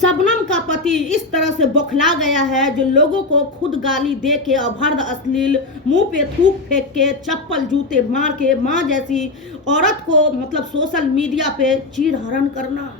शबनम का पति इस तरह से बौखला गया है, जो लोगों को खुद गाली दे के, अभद्र अश्लील, मुंह पे थूक फेंक के, चप्पल जूते मार के, माँ जैसी औरत को मतलब सोशल मीडिया पे चीरहरण करना,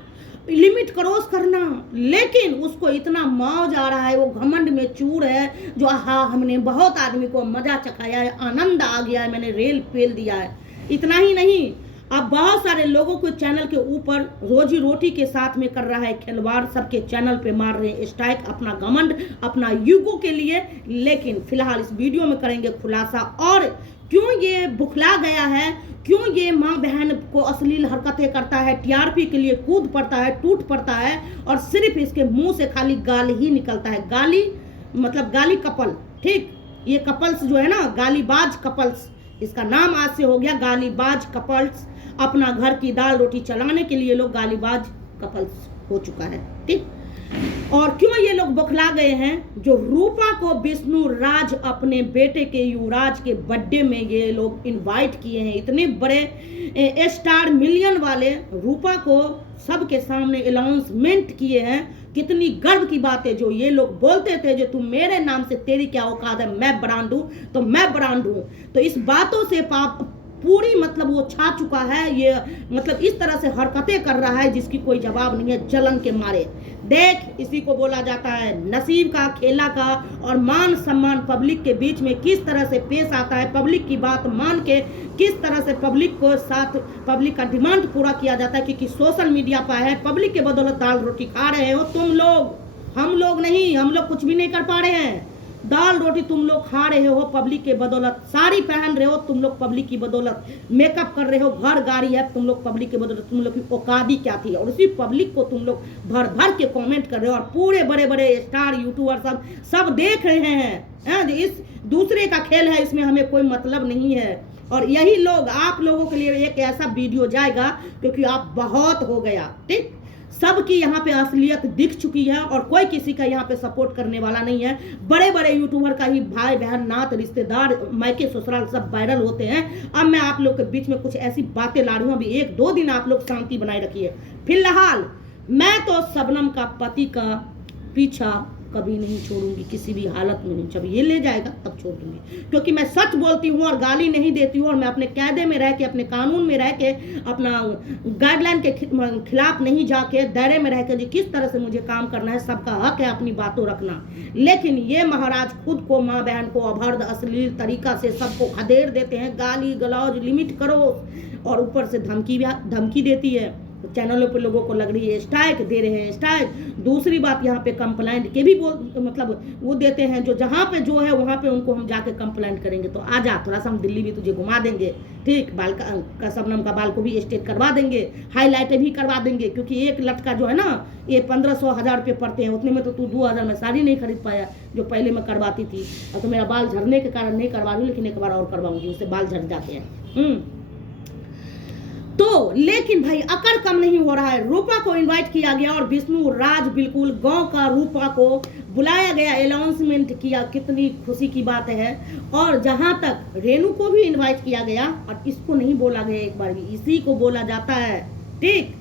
लिमिट क्रॉस करना, लेकिन उसको इतना मौज आ रहा है, वो घमंड में चूर है, जो हाँ हमने बहुत आदमी को मजा चखाया है, आनंद आ गया है, मैंने रेल पेल दिया है। इतना ही नहीं, अब बहुत सारे लोगों को चैनल के ऊपर रोजी रोटी के साथ में कर रहा है खिलवाड़, सबके चैनल पे मार रहे हैं स्ट्राइक, अपना घमंड, अपना यूगो के लिए। लेकिन फिलहाल इस वीडियो में करेंगे खुलासा, और क्यों ये बुखला गया है, क्यों ये माँ बहन को अश्लील हरकतें करता है, टीआरपी के लिए कूद पड़ता है, टूट पड़ता है, और सिर्फ इसके मुंह से खाली गाली ही निकलता है। गाली मतलब गाली कपल, ठीक, ये कपल्स जो है ना, गालीबाज कपल्स, इसका नाम आज से हो गया गालीबाज कपल्स। अपना घर की दाल रोटी चलाने के लिए लोग गालीबाज कपल्स हो चुका है, ठीक। और क्यों ये लोग बौखला गए हैं, जो रूपा को विष्णु राज अपने बेटे के युवराज के बर्थडे में ये लोग इनवाइट किए हैं, इतने बड़े स्टार मिलियन वाले रूपा को सबके सामने अनाउंसमेंट किए हैं। कितनी गर्व की बात है, जो ये लोग बोलते थे जो तुम मेरे नाम से, तेरी क्या औकात है, मैं ब्रांड हूं तो मैं ब्रांड हूं, तो इस बातों से पाप पूरी मतलब वो छा चुका है। ये मतलब इस तरह से हरकतें कर रहा है जिसकी कोई जवाब नहीं है, जलन के मारे। देख, इसी को बोला जाता है नसीब का खेला का, और मान सम्मान पब्लिक के बीच में किस तरह से पेश आता है, पब्लिक की बात मान के किस तरह से पब्लिक को साथ पब्लिक का डिमांड पूरा किया जाता है, क्योंकि सोशल मीडिया पर है, पब्लिक के बदौलत दाल रोटी खा रहे हो तुम लोग, हम लोग नहीं, हम लोग कुछ भी नहीं कर पा रहे हैं। दाल रोटी तुम लोग खा रहे हो पब्लिक के बदौलत, साड़ी पहन रहे हो तुम लोग पब्लिक की बदौलत, मेकअप कर रहे हो, घर गाड़ी है तुम लोग पब्लिक के बदौलत, तुम लोग की औकात क्या थी, और उसी पब्लिक को तुम लोग भर भर के कमेंट कर रहे हो, और पूरे बड़े बड़े स्टार यूट्यूबर सब देख रहे हैं। इस दूसरे का खेल है, इसमें हमें कोई मतलब नहीं है। और यही लोग, आप लोगों के लिए एक ऐसा वीडियो जाएगा क्योंकि आप बहुत हो गया, ठीक, सबकी यहाँ पे असलियत दिख चुकी है, और कोई किसी का यहाँ पे सपोर्ट करने वाला नहीं है। बड़े बड़े यूट्यूबर का ही भाई बहन नात रिश्तेदार मायके ससुराल सब वायरल होते हैं। अब मैं आप लोग के बीच में कुछ ऐसी बातें ला रही हूँ, अभी 1-2 दिन आप लोग शांति बनाए रखिए। फिलहाल मैं तो शबनम का पति का पीछा कभी नहीं छोड़ूंगी, किसी भी हालत में नहीं, जब ये ले जाएगा तब छोड़ दूंगी, क्योंकि मैं सच बोलती हूँ और गाली नहीं देती हूँ, और मैं अपने कायदे में रह के, अपने कानून में रह के, अपना गाइडलाइन के खिलाफ नहीं जाके, दायरे में रह के किस तरह से मुझे काम करना है, सबका हक है अपनी बातों रखना। लेकिन ये महाराज खुद को, माँ बहन को अभद्र अश्लील तरीका से सबको खदेड़ देते हैं, गाली गलौज, लिमिट करो, और ऊपर से धमकी देती है। चैनलों पे लोगों को लग रही है स्ट्राइक, दे रहे हैं स्ट्राइक। दूसरी बात, यहाँ पे कंप्लेंट के भी मतलब वो देते हैं, जो जहाँ पे जो है वहाँ पे उनको हम जाके कंप्लेंट करेंगे, तो आजा, थोड़ा सा हम दिल्ली भी तुझे घुमा देंगे, ठीक, बाल का शबनम का बाल को भी स्ट्रेट करवा देंगे, हाईलाइटें भी करवा देंगे, क्योंकि एक लटका जो है ना, ये 1500-1000 रुपये पड़ते हैं, उतने में तो तू 2000 में साड़ी नहीं खरीद पाया जो पहले मैं करवाती थी। और तो मेरा बाल झड़ने के कारण नहीं करवा रही, लेकिन एक बार और करवाऊंगी, उससे बाल झड़ जाते हैं। तो लेकिन भाई अकड़ कम नहीं हो रहा है, रूपा को इनवाइट किया गया, और विष्णु राज बिल्कुल गांव का रूपा को बुलाया गया, अनाउंसमेंट किया, कितनी खुशी की बात है। और जहां तक रेनू को भी इनवाइट किया गया, और इसको नहीं बोला गया एक बार भी, इसी को बोला जाता है, ठीक।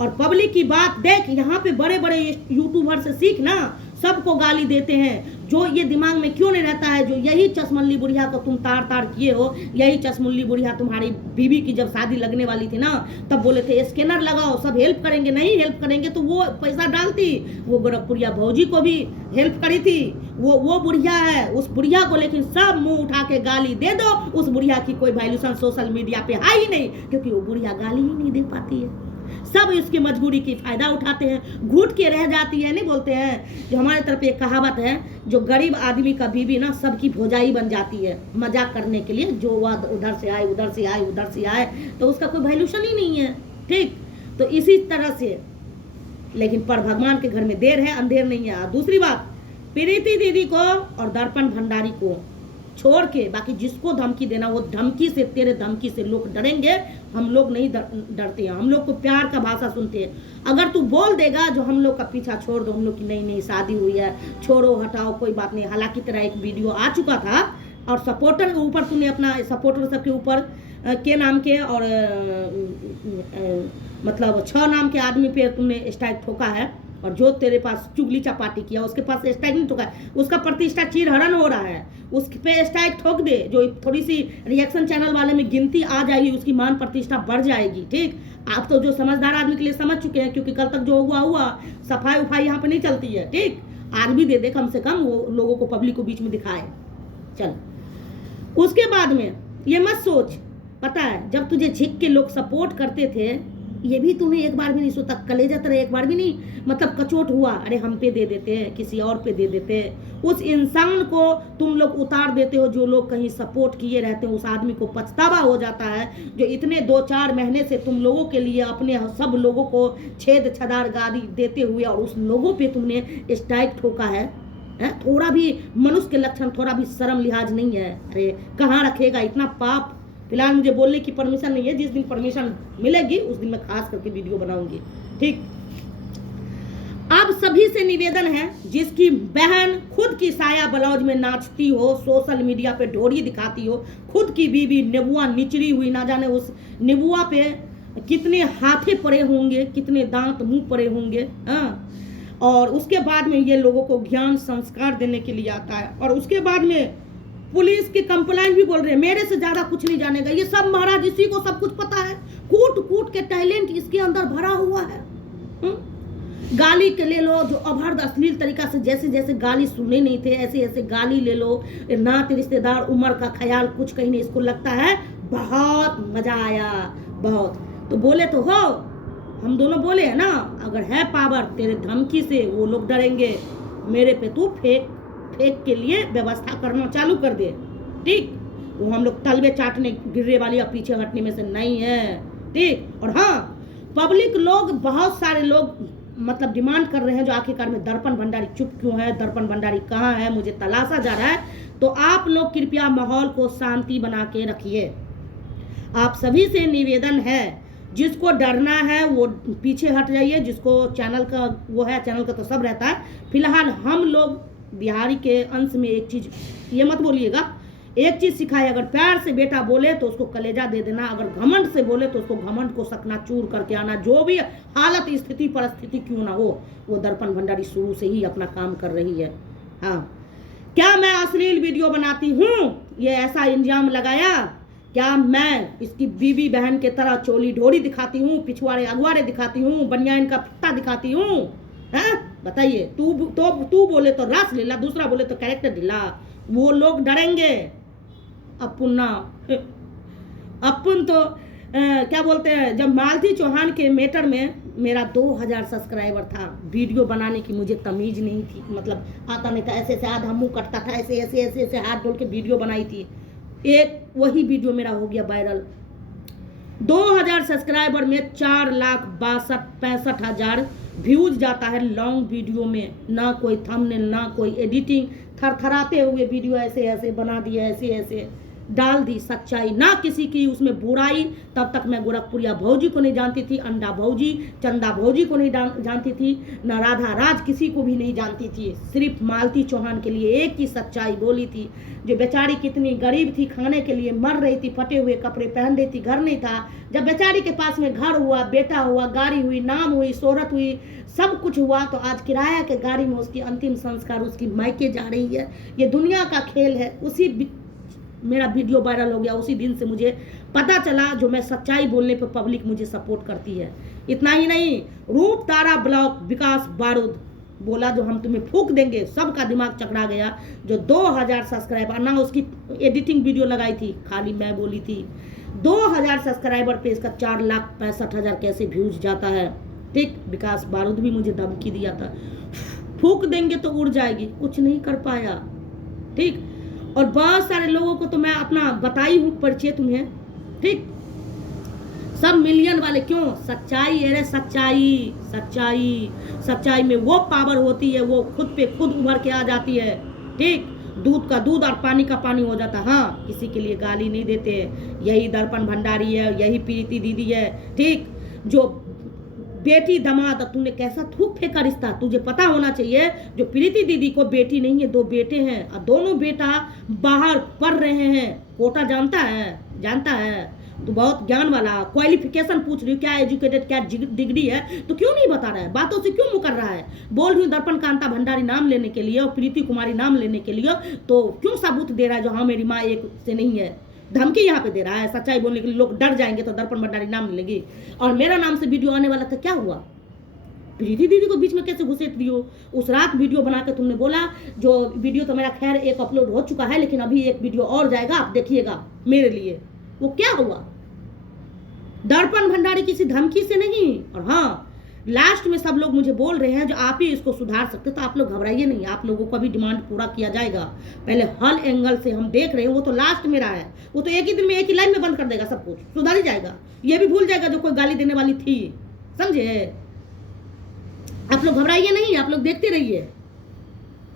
और पब्लिक की बात देख, यहाँ पे बड़े बड़े यूट्यूबर से सीख ना, सबको गाली देते हैं। जो ये दिमाग में क्यों नहीं रहता है, जो यही चश्मल्ली बुढ़िया को तुम तार किए हो, यही चश्मल्ली बुढ़िया तुम्हारी बीवी की जब शादी लगने वाली थी ना, तब बोले थे स्कैनर लगाओ, सब हेल्प करेंगे, नहीं हेल्प करेंगे तो वो पैसा डालती। वो गोरखपुरिया भौजी को भी हेल्प करी थी, वो बुढ़िया है, उस बुढ़िया को लेकिन सब मुंह उठा के गाली दे दो। उस बुढ़िया की कोई वैल्यूशन सोशल मीडिया पे है ही नहीं, क्योंकि वो बुढ़िया गाली ही नहीं दे पाती है। सब इसकी मजबूरी की फायदा उठाते हैं, घुट के रह जाती है। नहीं बोलते हैं, जो हमारे तरफ एक कहावत है, जो गरीब आदमी का बीवी ना सबकी भौजाई बन जाती है, मजाक करने के लिए, जो वह उधर से आए उधर से आए उधर से आए, तो उसका कोई वैल्यूशन ही नहीं है, ठीक। तो इसी तरह से, लेकिन पर भगवान के घर में देर है अंधेर नहीं है। दूसरी बात, प्रीति दीदी को और दर्पण भंडारी को छोड़ के बाकी जिसको धमकी देना, वो धमकी से, तेरे धमकी से लोग डरेंगे, हम लोग नहीं डरते हैं, हम लोग को प्यार का भाषा सुनते हैं। अगर तू बोल देगा जो हम लोग का पीछा छोड़ दो, हम लोग की नहीं शादी हुई है, छोड़ो हटाओ कोई बात नहीं। हालांकि तेरा एक वीडियो आ चुका था, और सपोर्टर के ऊपर तूने अपना सपोर्टर सबके ऊपर के नाम के और मतलब 6 नाम के आदमी पे तुमने स्ट्राइक ठोका है, और जो तेरे पास चुगली चपाटी किया उसके पास स्ट्राइक नहीं ठोका, उसका प्रतिष्ठा चीरहरण हो रहा है, उस पे स्ट्राइक ठोक दे। जो थोड़ी सी रिएक्शन चैनल वाले में गिनती आ जाएगी उसकी मान प्रतिष्ठा बढ़ जाएगी। ठीक, आप तो जो समझदार आदमी के लिए समझ चुके हैं, क्योंकि कल तक जो हुआ हुआ, सफाई उफाई यहाँ पे नहीं चलती है। ठीक, आज भी दे दे कम से कम, वो लोगों को पब्लिक को बीच में दिखाए। चल, उसके बाद में ये मत सोच, पता है जब तुझे झिक के लोग सपोर्ट करते थे, ये भी तूने एक बार भी नहीं सोचा, कलेजा तेरा एक बार भी नहीं मतलब कचोट हुआ, अरे हम पे दे देते हैं, किसी और पे दे देते हैं। उस इंसान को तुम लोग उतार देते हो जो लोग कहीं सपोर्ट किए रहते हैं, उस आदमी को पछतावा हो जाता है जो इतने 2-4 महीने से तुम लोगों के लिए अपने सब लोगों को छेद छदार गाली देते हुए और उस लोगों पे तुमने स्ट्राइक ठोका है। थोड़ा भी मनुष्य के लक्षण, थोड़ा भी शर्म लिहाज नहीं है। अरे कहाँ रखेगा इतना पाप। फिलहाल मुझे बोलने की परमिशन नहीं है, जिस दिन परमिशन मिलेगी उस दिन मैं खास करके वीडियो बनाऊंगी। ठीक, अब सभी से निवेदन है, जिसकी बहन खुद की साया ब्लाउज में नाचती हो, सोशल मीडिया पे ढोरी दिखाती हो, खुद की बीवी निबुआ निचरी हुई, ना जाने उस निबुआ पे कितने हाथे पड़े होंगे, कितने दांत मुंह पड़े होंगे। और उसके बाद में ये लोगों को ज्ञान संस्कार देने के लिए आता है, और उसके बाद में पुलिस के कंप्लेंट भी बोल रहे हैं मेरे से ज्यादा कुछ नहीं जानेगा। ये सब महाराज इसी को सब कुछ पता है, कूट कूट के टैलेंट इसके अंदर भरा हुआ है। गाली के ले लो, जो अभद्र अश्लील तरीका से जैसे जैसे गाली सुने नहीं थे ऐसे ऐसे गाली ले लो। नात रिश्तेदार उम्र का ख्याल कुछ कहीं नहीं, इसको लगता है बहुत मजा आया बहुत। तो बोले तो हो, हम दोनों बोले है ना, अगर है पावर तेरे धमकी से वो लोग डरेंगे, मेरे पे तू फेक के लिए व्यवस्था करना चालू कर दे। ठीक, वो हम लोग तलवे चाटने गिर्रे वाली या पीछे हटने में से नहीं है। ठीक, और हाँ, पब्लिक लोग, बहुत सारे लोग मतलब डिमांड कर रहे हैं जो आखिरकार में दर्पण भंडारी चुप क्यों है, दर्पण भंडारी कहाँ है, मुझे तलाशा जा रहा है। तो आप लोग कृपया माहौल को शांति बना के रखिए। आप सभी से निवेदन है, जिसको डरना है वो पीछे हट जाइए, जिसको चैनल का वो है, चैनल का तो सब रहता है। फिलहाल हम लोग बिहारी के अंश में एक चीज ये मत बोलिएगा, एक चीज सिखाए, अगर प्यार से बेटा बोले तो उसको कलेजा दे देना, अगर घमंड से बोले तो उसको घमंड को सकनाचूर करके आना। जो भी हालत स्थिति परिस्थिति क्यों ना हो, वो दर्पण भंडारी शुरू से ही अपना काम कर रही है। हाँ, क्या मैं अश्लील वीडियो बनाती हूँ ये ऐसा इंजाम लगाया? क्या मैं इसकी बीवी बहन के तरह चोली ढोरी दिखाती हूँ, पिछवाड़े अगवाड़े दिखाती हूँ, बनियान का फित्ता दिखाती हूँ? बताइए। तू बोले तो रास लीला, दूसरा बोले तो कैरेक्टर ढीला। वो लोग डरेंगे। अपन तो क्या बोलते हैं, जब मालती चौहान के मैटर में मेरा 2000 सब्सक्राइबर था, वीडियो बनाने की मुझे तमीज नहीं थी, मतलब आता नहीं था, ऐसे ऐसे आधा मुंह कटता था, ऐसे ऐसे ऐसे ऐसे हाथ डोल के वीडियो बनाई थी। एक वही वीडियो मेरा हो गया वायरल। 2000 सब्सक्राइबर में 4,62,65,000 व्यूज जाता है लॉन्ग वीडियो में, ना कोई थंबनेल ना कोई एडिटिंग, थरथराते हुए वीडियो ऐसे ऐसे बना दिया, ऐसे ऐसे डाल दी। सच्चाई ना किसी की उसमें बुराई। तब तक मैं गोरखपुरिया भौजी को नहीं जानती थी, अंडा भौजी, चंदा भौजी को नहीं जानती थी, न राधा राज किसी को भी नहीं जानती थी। सिर्फ मालती चौहान के लिए एक ही सच्चाई बोली थी, जो बेचारी कितनी गरीब थी, खाने के लिए मर रही थी, फटे हुए कपड़े पहन रही थी, घर नहीं था। जब बेचारी के पास में घर हुआ, बेटा हुआ, गाड़ी हुई, नाम हुई, शोहरत हुई, सब कुछ हुआ, तो आज किराया के गाड़ी में उसकी अंतिम संस्कार उसकी मायके जा रही है। ये दुनिया का खेल है। उसी मेरा वीडियो वायरल हो गया, उसी दिन से मुझे पता चला जो मैं सच्चाई बोलने पे पब्लिक मुझे सपोर्ट करती है। इतना ही नहीं, रूप तारा ब्लॉक विकास बारूद बोला जो हम तुम्हें फूंक देंगे, सबका दिमाग चकरा गया। जो 2000 सब्सक्राइबर, ना उसकी एडिटिंग वीडियो लगाई थी, खाली मैं बोली थी। 2000 सब्सक्राइबर पे इसका 4,65,000 कैसे व्यूज जाता है। ठीक, विकास बारूद भी मुझे धमकी दिया था, फूंक देंगे तो उड़ जाएगी, कुछ नहीं कर पाया। ठीक, और बहुत सारे लोगों को तो मैं अपना बताई हूँ परिचय तुम्हें। ठीक, सब मिलियन वाले क्यों? सच्चाई है रे, सच्चाई सच्चाई सच्चाई में वो पावर होती है, वो खुद पे खुद उभर के आ जाती है। ठीक, दूध का दूध और पानी का पानी हो जाता। हाँ, किसी के लिए गाली नहीं देते। यही दर्पण भंडारी है, यही प्रीति दीदी है। ठीक, जो बेटी दमाद, तूने कैसा थूक फेंका रिश्ता, तुझे पता होना चाहिए। जो प्रीति दीदी को बेटी नहीं है, 2 बेटे हैं, और दोनों बेटा बाहर पढ़ रहे हैं। कोटा जानता है, जानता है। तो बहुत ज्ञान वाला, क्वालिफिकेशन पूछ रही हूँ, क्या एजुकेटेड, क्या डिग्री है, तो क्यों नहीं बता रहा है, बातों से क्यों मुकर रहा है। बोल रही हूँ दर्पण कांता भंडारी नाम लेने के लिए और प्रीति कुमारी नाम लेने के लिए, तो क्यों सबूत दे रहा है जो हाँ मेरी माँ एक से नहीं है। धमकी यहाँ पे दे रहा है, सच्चाई बोलने के लिए लोग डर जाएंगे तो दर्पण भंडारी नाम लेगी। और मेरा नाम से वीडियो आने वाला था, क्या हुआ, प्रीति दीदी को बीच में कैसे घुसेट दियो। उस रात वीडियो बना के तुमने बोला, जो वीडियो तो मेरा खैर एक अपलोड हो चुका है, लेकिन अभी एक वीडियो और जाएगा, आप देखिएगा मेरे लिए, वो क्या हुआ। दर्पण भंडारी किसी धमकी से नहीं। और हाँ, लास्ट में सब लोग मुझे बोल रहे हैं जो आप ही इसको सुधार सकते, तो आप लोग घबराइए नहीं, आप लोगों का भी डिमांड पूरा किया जाएगा। पहले हर एंगल से हम देख रहे हैं, वो तो लास्ट में रहा है, वो तो एक ही दिन में एक ही लाइन में बंद कर देगा, सब कुछ सुधार ही जाएगा। ये भी भूल जाएगा जो कोई गाली देने वाली थी, समझे। आप लोग घबराइए नहीं, आप लोग देखते रहिए।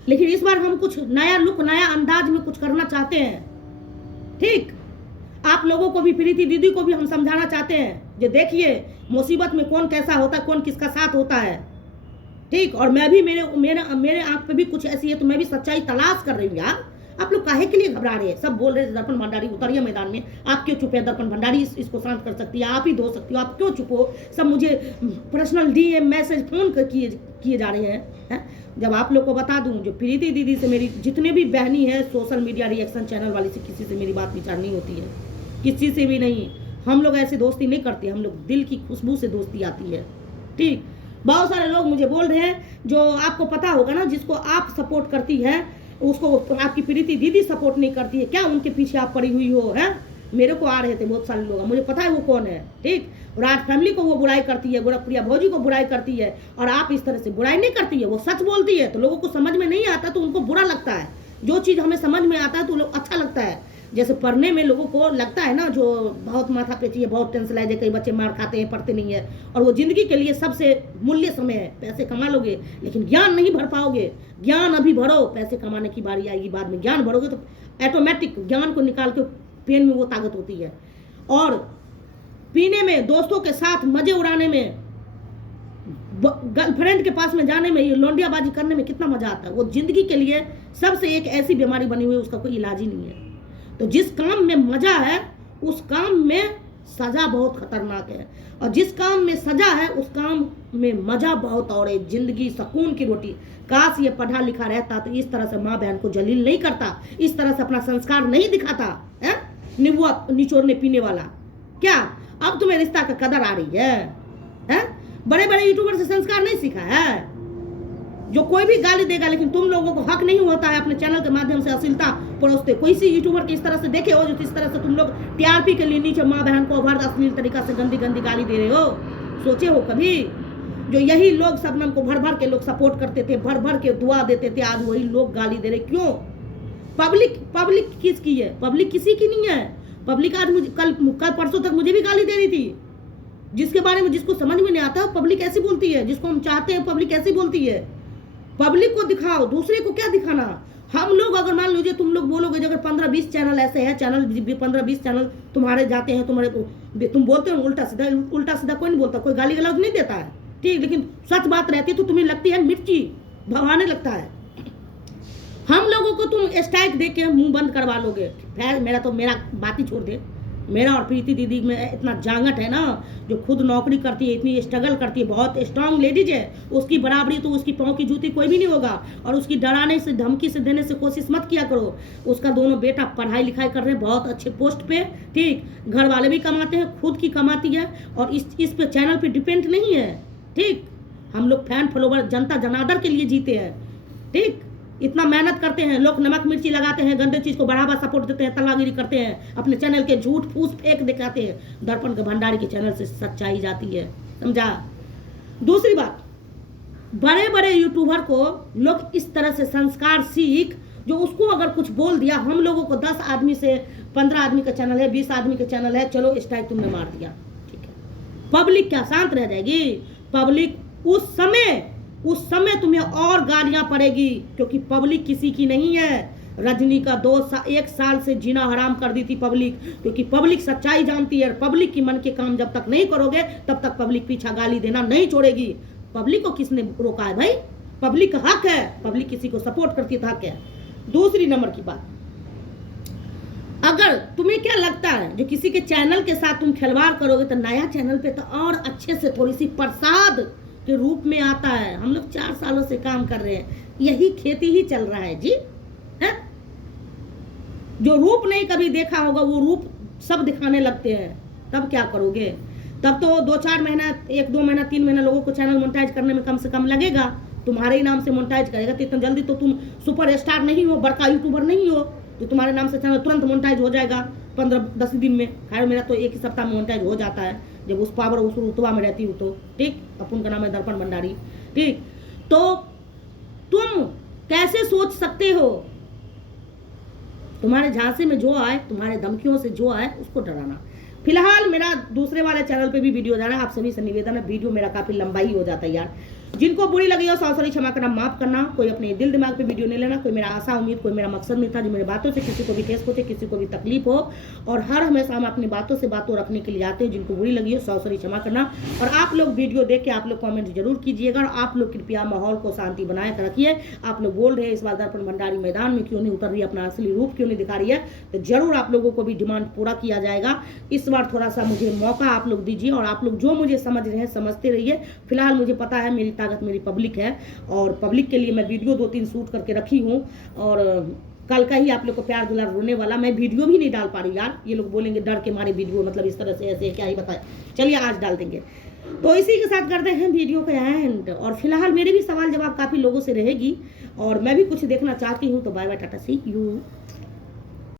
लेकिन इस बार हम कुछ नया लुक, नया अंदाज में कुछ करना चाहते हैं, ठीक। आप लोगों को भी, प्रीति दीदी को भी हम समझाना चाहते हैं, जो देखिए मुसीबत में कौन कैसा होता है, कौन किसका साथ होता है, ठीक। और मैं भी, मेरे आंख पे भी कुछ ऐसी है, तो मैं भी सच्चाई तलाश कर रही हूँ यार। आप लोग काहे के लिए घबरा रहे हैं। सब बोल रहे हैं दर्पण भंडारी उतरिए मैदान में, आप क्यों चुप है, दर्पण भंडारी इसको शांत कर सकती है, आप ही धो सकती हो, आप क्यों चुप हो। सब मुझे पर्सनल DM मैसेज फोन किए जा रहे हैं। जब आप लोग को बता दूं, जो प्रीति दीदी से मेरी जितने भी बहनी है सोशल मीडिया रिएक्शन चैनल वाली से, किसी से मेरी बात विचार नहीं होती है, किसी से भी नहीं। हम लोग ऐसी दोस्ती नहीं करते, हम लोग दिल की खुशबू से दोस्ती आती है, ठीक। बहुत सारे लोग मुझे बोल रहे हैं, जो आपको पता होगा ना, जिसको आप सपोर्ट करती है उसको आपकी प्रीति दीदी सपोर्ट नहीं करती है, क्या उनके पीछे आप पड़ी हुई हो, है। मेरे को आ रहे थे बहुत सारे लोग, मुझे पता है वो कौन है, ठीक। राज फैमिली को वो बुराई करती है, प्रिया भौजी को बुराई करती है, और आप इस तरह से बुराई नहीं करती है, वो सच बोलती है। तो लोगों को समझ में नहीं आता तो उनको बुरा लगता है, जो चीज़ हमें समझ में आता है तो लोग अच्छा लगता है। जैसे पढ़ने में लोगों को लगता है ना, जो बहुत माथा पेची है, बहुत टेंशन है, कई बच्चे मार खाते हैं, पढ़ते नहीं है, और वो जिंदगी के लिए सबसे मूल्य समय है। पैसे कमा लोगे लेकिन ज्ञान नहीं भर पाओगे, ज्ञान अभी भरो, पैसे कमाने की बारी आएगी बाद में। ज्ञान भरोगे तो ऑटोमेटिक ज्ञान को निकाल के पेन में वो ताकत होती है। और पीने में, दोस्तों के साथ मजे उड़ाने में, गर्लफ्रेंड के पास में जाने में, ये लौंडियाबाजी करने में कितना मजा आता है। वो जिंदगी के लिए सबसे एक ऐसी बीमारी बनी हुई है, उसका कोई इलाज ही नहीं है। तो जिस काम में मजा है उस काम में सजा बहुत खतरनाक है, और जिस काम में सजा है उस काम में मजा बहुत और है। जिंदगी सुकून की रोटी। काश ये पढ़ा लिखा रहता तो इस तरह से माँ बहन को जलील नहीं करता, इस तरह से अपना संस्कार नहीं दिखाता है, निबुआ निचोड़ने पीने वाला। क्या अब तुम्हें रिश्ता का कदर आ रही है? बड़े बड़े यूट्यूबर से संस्कार नहीं सीखा है? जो कोई भी गाली देगा, लेकिन तुम लोगों को हक नहीं होता है अपने चैनल के माध्यम से अश्लीलता परोसते। कोई सी यूट्यूबर के इस तरह से देखे हो जो इस तरह से तुम लोग TRP के लिए नीचे माँ बहन को अभद्र अश्लील तरीका से गंदी गंदी गाली दे रहे हो? सोचे हो कभी? जो यही लोग शबनम को भर भर के लोग सपोर्ट करते थे, भर भर के दुआ देते थे, आज वही लोग गाली दे रहे। क्यों? पब्लिक किसकी है? पब्लिक किसी की नहीं है। पब्लिक आज मुझे कल परसों तक मुझे भी गाली दे रही थी। जिसके बारे में जिसको समझ में नहीं आता पब्लिक ऐसी बोलती है, जिसको हम चाहते हैं पब्लिक ऐसी बोलती है। पब्लिक को दिखाओ, दूसरे को क्या दिखाना। हम लोग अगर मान लीजिए तुम लोग बोलोगे अगर 15-20 चैनल ऐसे हैं, चैनल 15-20 चैनल तुम्हारे जाते हैं, तुम बोलते हो उल्टा सीधा कोई नहीं बोलता, कोई गाली गलौज नहीं देता है, ठीक। लेकिन सच बात रहती है तो तुम्हें लगती है मिर्ची भवाने लगता है। हम लोगों को तुम स्ट्राइक दे के मुंह बंद करवा लोगे। मेरा बात ही छोड़ दे। मेरा और प्रीति दीदी में इतना जांगट है ना, जो खुद नौकरी करती है, इतनी स्ट्रगल करती है, बहुत स्ट्रांग लेडीज है। उसकी बराबरी तो उसकी पाँव की जूती कोई भी नहीं होगा। और उसकी डराने से, धमकी से देने से कोशिश मत किया करो। उसका दोनों बेटा पढ़ाई लिखाई कर रहे हैं, बहुत अच्छे पोस्ट पे, ठीक। घर वाले भी कमाते हैं, खुद की कमाती है, और इस पे चैनल पे डिपेंड नहीं है, ठीक। हम लोग फैन फॉलोवर जनता जनार्दन के लिए जीते हैं, ठीक। इतना मेहनत करते हैं, लोग नमक मिर्ची लगाते हैं, गंदे चीज को बढ़ावा सपोर्ट देते हैं, तलागिरी करते हैं, अपने चैनल के झूठ फूस फेंक दिखाते हैं। दर्पण के भंडारी के चैनल से सच्चाई जाती है, समझा। दूसरी बात, बड़े बड़े यूट्यूबर को लोग इस तरह से संस्कार सीख, जो उसको अगर कुछ बोल दिया, हम लोगों को 10 आदमी से 15 आदमी का चैनल है, 20 आदमी का चैनल है, चलो स्ट्राइक तुमने मार दिया, ठीक है। पब्लिक क्या शांत रह जाएगी? पब्लिक उस समय तुम्हें और गालियां पड़ेगी, क्योंकि पब्लिक किसी की नहीं है। रजनी का 1 साल से जीना हराम कर दी थी पब्लिक, क्योंकि पब्लिक सच्चाई जानती है। पब्लिक की मन के काम जब तक नहीं करोगे तब तक पब्लिक पीछा गाली देना नहीं छोड़ेगी। पब्लिक को किसने रोका है भाई? पब्लिक का हक है, पब्लिक किसी को सपोर्ट करती है तो हक है। दूसरी नंबर की बात, अगर तुम्हें क्या लगता है जो किसी के चैनल के साथ तुम खिलवाड़ करोगे तो नया चैनल पे तो और अच्छे से थोड़ी सी प्रसाद के रूप में आता है। हम लोग 4 सालों से काम कर रहे हैं, यही खेती ही चल रहा है जी, है? जो रूप नहीं कभी देखा होगा वो रूप सब दिखाने लगते हैं, तब क्या करोगे? तब तो 2-4 महीना, 1-2 महीना, 3 महीना लोगों को चैनल मोनेटाइज करने में कम से कम लगेगा। तुम्हारे ही नाम से मोनेटाइज करेगा तो इतना जल्दी तो तुम सुपर स्टार नहीं हो, बड़का यूट्यूबर नहीं हो जो तुम्हारे नाम से चैनल तुरंत मोनेटाइज हो जाएगा 15-10 दिन में। खैर मेरा तो 1 ही सप्ताह में मोनेटाइज हो जाता है, जब उस पावर उस रुतबा में रहती हूँ तो। ठीक, अपन का नाम है दर्पण भंडारी। ठीक, तो तुम कैसे सोच सकते हो? तुम्हारे झांसे में जो आए, तुम्हारे धमकियों से जो आए उसको डराना। फिलहाल मेरा दूसरे वाले चैनल पे भी वीडियो जा रहा है, आप सभी से निवेदन है, वीडियो मेरा काफी लंबा ही हो जाता है यार। जिनको बुरी लगी हो सॉरी क्षमा करना, माफ करना। कोई अपने दिल दिमाग पे वीडियो नहीं लेना, कोई मेरा आशा उम्मीद, कोई मेरा मकसद नहीं था जो मेरी बातों से किसी को भी ठेस पहुंचे, किसी को भी तकलीफ हो। और हर हमेशा हम अपनी बातों से बातों रखने के लिए आते हैं। जिनको बुरी लगी हो सॉरी क्षमा करना। और आप लोग वीडियो देख के आप लोग कॉमेंट जरूर कीजिएगा, और आप लोग कृपया माहौल को शांति बनाए कर रखिए। आप लोग बोल रहे हैं इस बार दर्पण भंडारी मैदान में क्यों नहीं उतर रही, अपना असली रूप क्यों नहीं दिखा रही है, तो जरूर आप लोगों को भी डिमांड पूरा किया जाएगा। इस बार थोड़ा सा मुझे मौका आप लोग दीजिए, और आप लोग जो मुझे समझ रहे हैं समझते रहिए। फिलहाल मुझे पता है मेरी ताकत मेरी पब्लिक है, और पब्लिक के लिए मैं वीडियो 2-3 शूट करके रखी हूँ। और कल का ही आप लोग को प्यार दुलार रोने वाला। मैं वीडियो भी नहीं डाल पा रही यार, ये लोग बोलेंगे डर के मारे वीडियो, मतलब इस तरह से ऐसे क्या ही बताए। चलिए आज डाल देंगे। तो इसी के साथ करते हैं वीडियो का एंड। और फिलहाल मेरे भी सवाल जवाब काफ़ी लोगों से रहेगी, और मैं भी कुछ देखना चाहती हूँ। तो bye bye, tata, see you.